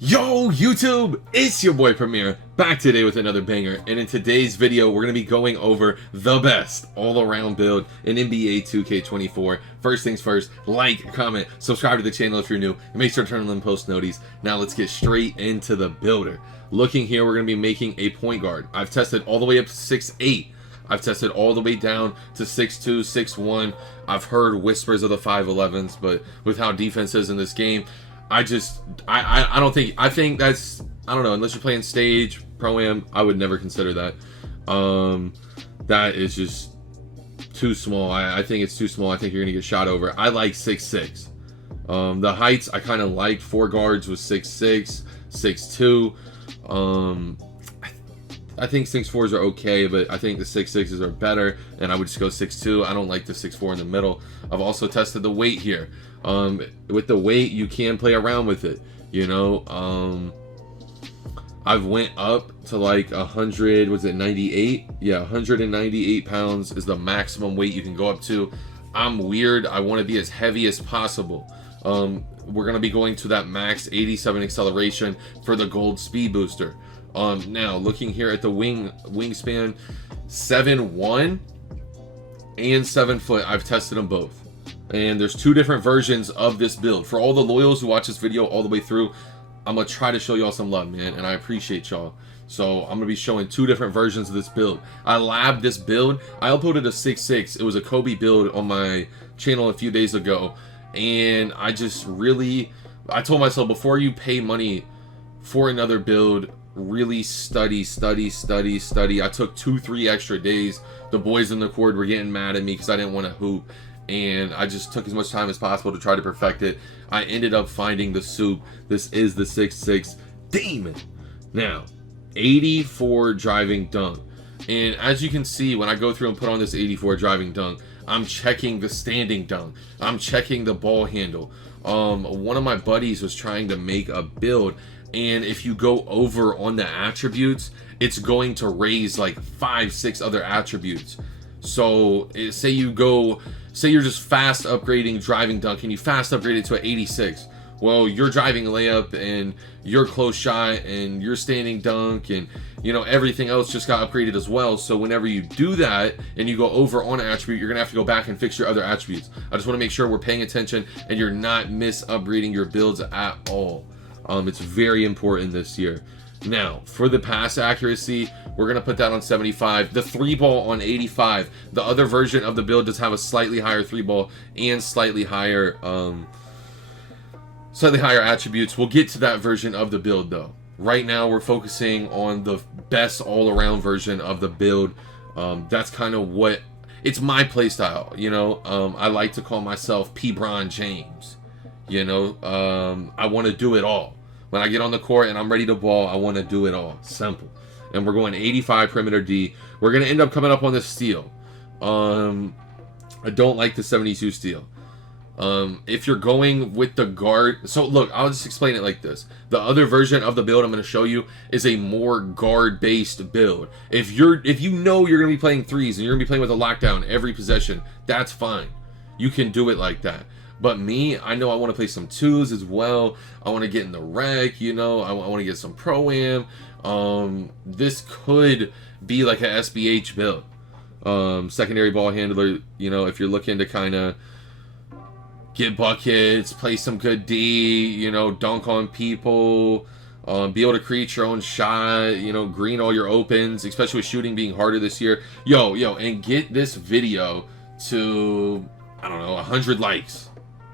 Yo YouTube, it's your boy Premier, back today with another banger, and in today's video we're going to be going over the best all-around build in NBA 2K24. First things first, like, comment, subscribe to the channel if you're new, and make sure to turn on them post noties. Now let's get straight into the builder. Looking here, we're going to be making a point guard. I've tested all the way up to 6'8". I've tested all the way down to 6'2", 6'1". I've heard whispers of the 5'11s, but with how defense is in this game, I think that's, I don't know, unless you're playing stage, pro-am, I would never consider that. That is just too small. I think it's too small. I think you're gonna get shot over. I like 6'6". The heights I kind of liked. 4 guards was 6'6", 6'2". I think 6'4s are okay, but I think the 6'6s are better, and I would just go 6'2". I don't like the 6'4 in the middle. I've also tested the weight here. With the weight, you can play around with it, you know. I've went up to like 100, was it 98? Yeah, 198 pounds is the maximum weight you can go up to. I'm weird. I want to be as heavy as possible. We're going to be going to that max 87 acceleration for the gold speed booster. Now looking here at the wingspan, 7'1" and 7 foot. I've tested them both, and there's 2 different versions of this build. For all the loyals who watch this video all the way through, I'm gonna try to show y'all some love, man, and I appreciate y'all. So I'm gonna be showing 2 different versions of this build. I labbed this build. I uploaded a 6'6". It was a Kobe build on my channel a few days ago, and I told myself, before you pay money for another build, really study. I took 2-3 extra days. The boys in the quad were getting mad at me because I didn't want to hoop, and I just took as much time as possible to try to perfect it. I ended up finding the soup. This is the 6'6 demon. Now, 84 driving dunk, and as you can see, when I go through and put on this 84 driving dunk, I'm checking the standing dunk, I'm checking the ball handle. One of my buddies was trying to make a build, and if you go over on the attributes, it's going to raise like 5-6 other attributes. So say you're just fast upgrading driving dunk, and you fast upgrade it to an 86. Well, you're driving layup and your close shot and your standing dunk and, you know, everything else just got upgraded as well. So whenever you do that and you go over on an attribute, you're gonna have to go back and fix your other attributes. I just want to make sure we're paying attention and you're not upgrading your builds at all. It's very important this year. Now, for the pass accuracy, we're going to put that on 75. The 3-ball on 85. The other version of the build does have a slightly higher 3-ball and slightly higher attributes. We'll get to that version of the build, though. Right now, we're focusing on the best all-around version of the build. That's kind of what... It's my playstyle, you know. I like to call myself P-Bron James. You know, I want to do it all. When I get on the court and I'm ready to ball, I want to do it all. Simple. And we're going 85 perimeter D. We're going to end up coming up on the steal. I don't like the 72 steal. If you're going with the guard... So, look, I'll just explain it like this. The other version of the build I'm going to show you is a more guard-based build. If you know you're going to be playing threes and you're going to be playing with a lockdown every possession, that's fine. You can do it like that. But me, I know I want to play some 2s as well. I want to get in the rec, you know. I want to get some pro-am. This could be like an SBH build. Secondary ball handler, you know, if you're looking to kind of get buckets, play some good D, you know, dunk on people, be able to create your own shot, you know, green all your opens, especially with shooting being harder this year. Yo, and get this video to, I don't know, 100 likes.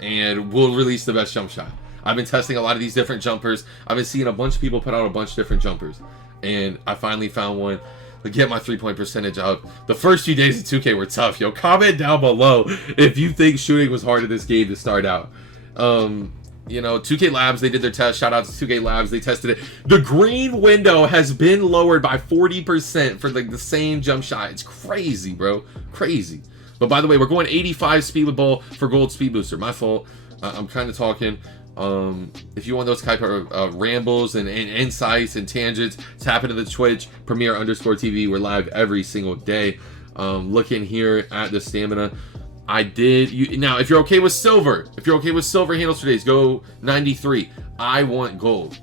And we'll release the best jump shot. I've been testing a lot of these different jumpers. I've been seeing a bunch of people put out a bunch of different jumpers, and I finally found one to get my 3-point percentage up. The first few days of 2K were tough. Yo, comment down below if you think shooting was hard in this game to start out. You know, 2K Labs, they did their test. Shout out to 2K Labs, they tested it. The green window has been lowered by 40% for like the same jump shot. It's crazy, bro. Crazy. But by the way, we're going 85 speed with ball for gold speed booster. My fault. I'm kind of talking. If you want those type of rambles and insights and tangents, tap into the Twitch, Premier_TV. We're live every single day. Looking here at the stamina. Now, if you're okay with silver, handles for days, go 93. I want gold.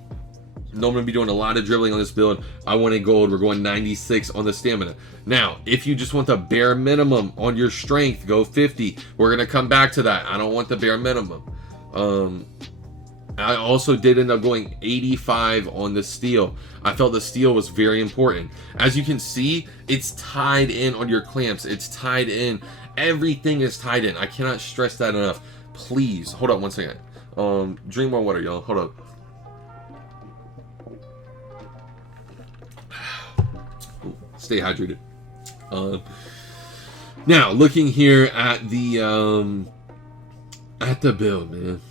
No, I'm going to be doing a lot of dribbling on this build. I wanted gold. We're going 96 on the stamina. Now, if you just want the bare minimum on your strength, go 50. We're going to come back to that. I don't want the bare minimum. I also did end up going 85 on the steel. I felt the steel was very important. As you can see, it's tied in on your clamps. It's tied in. Everything is tied in. I cannot stress that enough. Please, hold on one second. Drink more water, y'all. Hold up. Stay hydrated. Now, looking here at the build, man.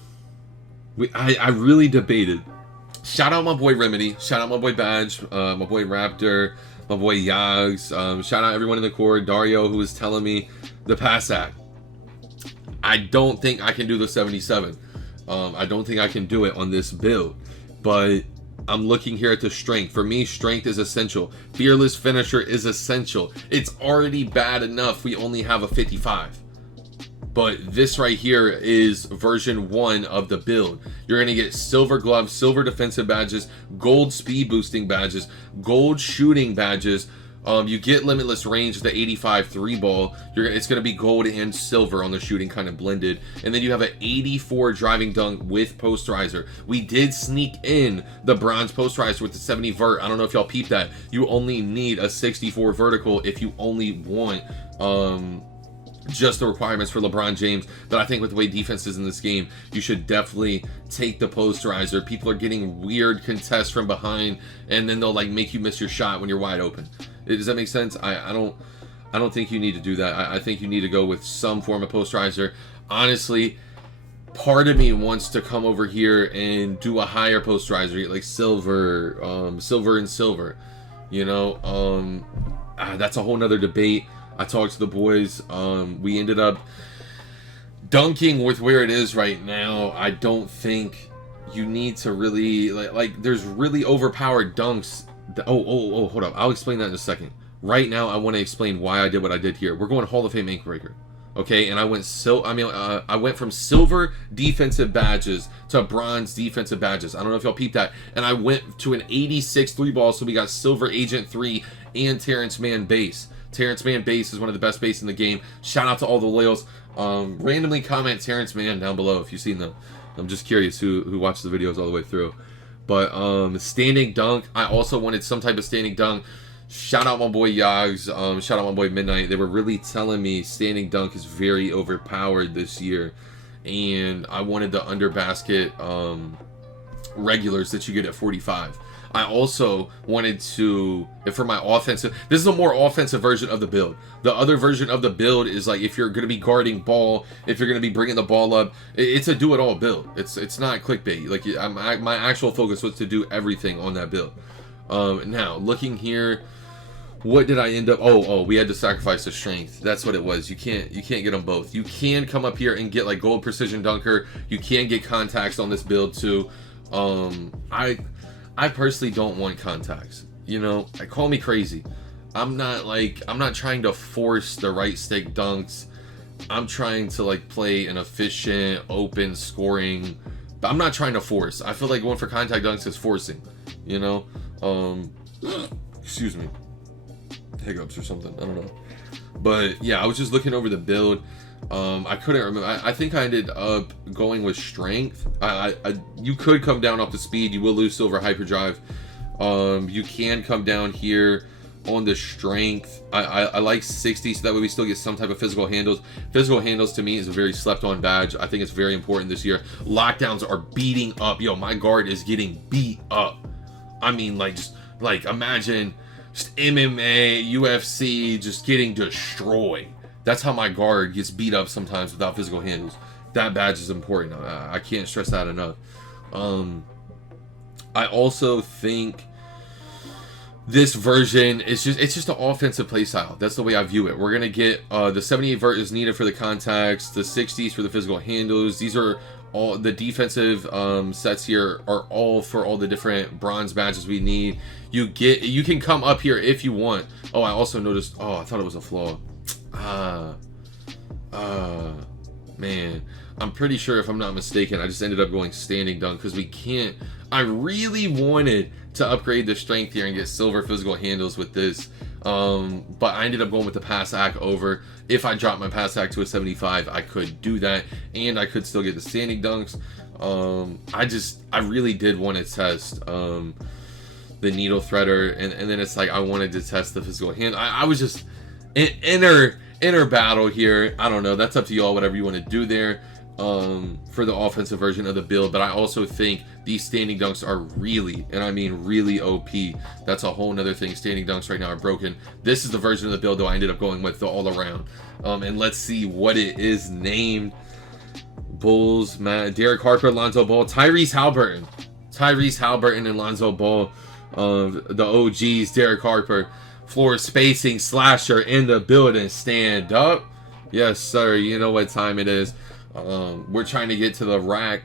I really debated. Shout out my boy Remedy. Shout out my boy Badge. My boy Raptor. My boy Yogs. Shout out everyone in the core. Dario, who was telling me the pass act. I don't think I can do the 77. I don't think I can do it on this build. But I'm looking here at the strength. For me, strength is essential. Fearless finisher is essential. It's already bad enough we only have a 55. But this right here is version 1 of the build. You're going to get silver gloves, silver defensive badges, gold speed boosting badges, gold shooting badges. You get limitless range, the 85 3-ball. It's going to be gold and silver on the shooting, kind of blended. And then you have an 84 driving dunk with posterizer. We did sneak in the bronze posterizer with the 70 vert. I don't know if y'all peeped that. You only need a 64 vertical if you only want just the requirements for LeBron James. But I think with the way defense is in this game, you should definitely take the posterizer. People are getting weird contests from behind, and then they'll like make you miss your shot when you're wide open. Does that make sense? I don't think you need to do that. I think you need to go with some form of posterizer. Honestly, part of me wants to come over here and do a higher posterizer, like silver, silver and silver. You know, that's a whole nother debate. I talked to the boys. We ended up dunking with where it is right now. I don't think you need to really like there's really overpowered dunks. Hold up. I'll explain that in a second. Right now, I want to explain why I did what I did here. We're going Hall of Fame ankle breaker. Okay, and I went I went from silver defensive badges to bronze defensive badges. I don't know if y'all peeped that. And I went to an 86 3-ball, so we got silver Agent 3 and Terrence Mann base. Terrence Mann base is one of the best base in the game. Shout out to all the loyals. Randomly comment Terrence Mann down below if you've seen them. I'm just curious who watched the videos all the way through. But standing dunk, I also wanted some type of standing dunk. Shout out my boy Yogs. Shout out my boy Midnight. They were really telling me standing dunk is very overpowered this year. And I wanted the under basket regulars that you get at 45. I also wanted to, for my offensive, this is a more offensive version of the build. The other version of the build is like if you're going to be guarding ball, if you're going to be bringing the ball up, it's a do-it-all build. It's not clickbait. Like my actual focus was to do everything on that build. Now, looking here, what did I end up? Oh, we had to sacrifice the strength. That's what it was. You can't get them both. You can come up here and get like gold precision dunker. You can get contacts on this build too. I personally don't want contacts. You know, call me crazy. I'm not trying to force the right stick dunks. I'm trying to like play an efficient, open scoring. But I'm not trying to force. I feel like going for contact dunks is forcing. You know, excuse me, hiccups or something. I don't know. But yeah, I was just looking over the build. I couldn't remember. I think I ended up going with strength. You could come down off the speed. You will lose silver hyperdrive. You can come down here on the strength. I like 60, so that way we still get some type of physical handles. Physical handles to me is a very slept on badge. I think it's very important this year. Lockdowns are beating up. Yo, my guard is getting beat up. I mean, like imagine just MMA, UFC, just getting destroyed. That's how my guard gets beat up sometimes without physical handles. That badge is important. I can't stress that enough. I also think this version is just an offensive play style. That's the way I view it. We're gonna get the 78 vert is needed for the contacts, the 60s for the physical handles. These are all the defensive sets here are all for all the different bronze badges we need. You can come up here if you want. Oh, I also noticed. Oh, I thought it was a flaw. Man, I'm pretty sure, if I'm not mistaken, I just ended up going standing dunk because we can't. I really wanted to upgrade the strength here and get silver physical handles with this, but I ended up going with the pass act over. If I dropped my pass act to a 75, I could do that, and I could still get the standing dunks. I really did want to test the needle threader, and then it's like I wanted to test the physical hand. I was just inner battle here. I don't know, that's up to y'all, whatever you want to do there for the offensive version of the build. But I also think these standing dunks are really, and I mean really OP. That's a whole nother thing. Standing dunks right now are broken. This is the version of the build though I ended up going with, the all around. And let's see what it is named. Bulls, Derek Harper, Lonzo Ball, Tyrese Halliburton and Lonzo Ball, the OGs. Derek Harper, floor spacing slasher in the building. Stand up. Yes, sir. You know what time it is. We're trying to get to the rack.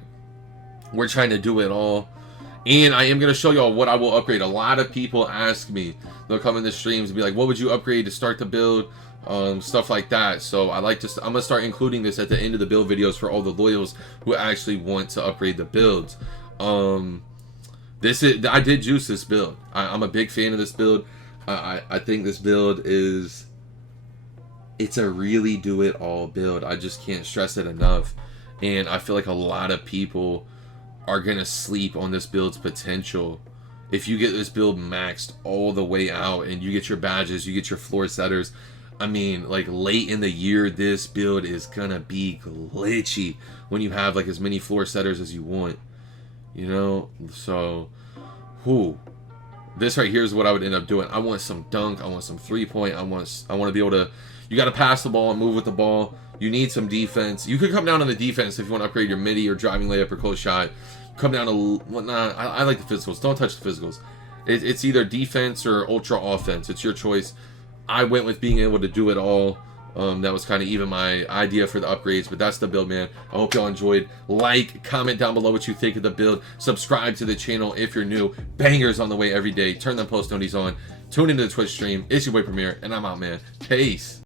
We're trying to do it all. And I am going to show y'all what I will upgrade. A lot of people ask me. They'll come in the streams and be like, what would you upgrade to start the build? Stuff like that. So I'm going to start including this at the end of the build videos for all the loyals who actually want to upgrade the builds. I did juice this build. I'm a big fan of this build. I think this build it's a really do it all build. I just can't stress it enough. And I feel like a lot of people are going to sleep on this build's potential. If you get this build maxed all the way out and you get your badges, you get your floor setters, I mean, like late in the year, this build is going to be glitchy when you have like as many floor setters as you want, you know? So, this right here is what I would end up doing. I want some dunk. I want some 3-point. I want to be able to, you got to pass the ball and move with the ball. You need some defense. You could come down on the defense if you want to upgrade your midi or driving layup or close shot. Come down to whatnot. I like the physicals. Don't touch the physicals. It's either defense or ultra offense. It's your choice. I went with being able to do it all. That was kind of even my idea for the upgrades, but that's the build, man. I hope y'all enjoyed. Like, comment down below what you think of the build. Subscribe to the channel if you're new. Bangers on the way every day. Turn them post notifications on. Tune into the Twitch stream. It's your boy Premier, and I'm out, man. Peace.